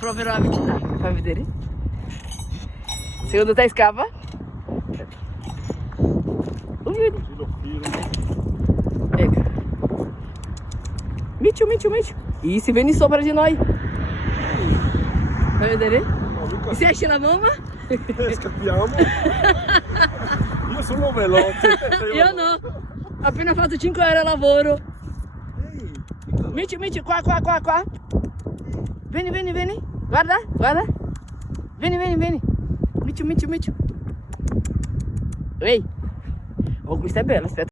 proverò a avvicinare. Fai vedere. Secondo te scappa? Vedi. Ecco. Miccio. Se vieni sopra di noi. Fai vedere? Luca, Se esce la mamma? scappiamo. Io sono veloce. Io no. Ho appena fatto 5 ore a lavoro. Miccio, qua. Vieni. Guarda. Vieni. Miccio. Ehi. Oh, questa è bella, aspetta.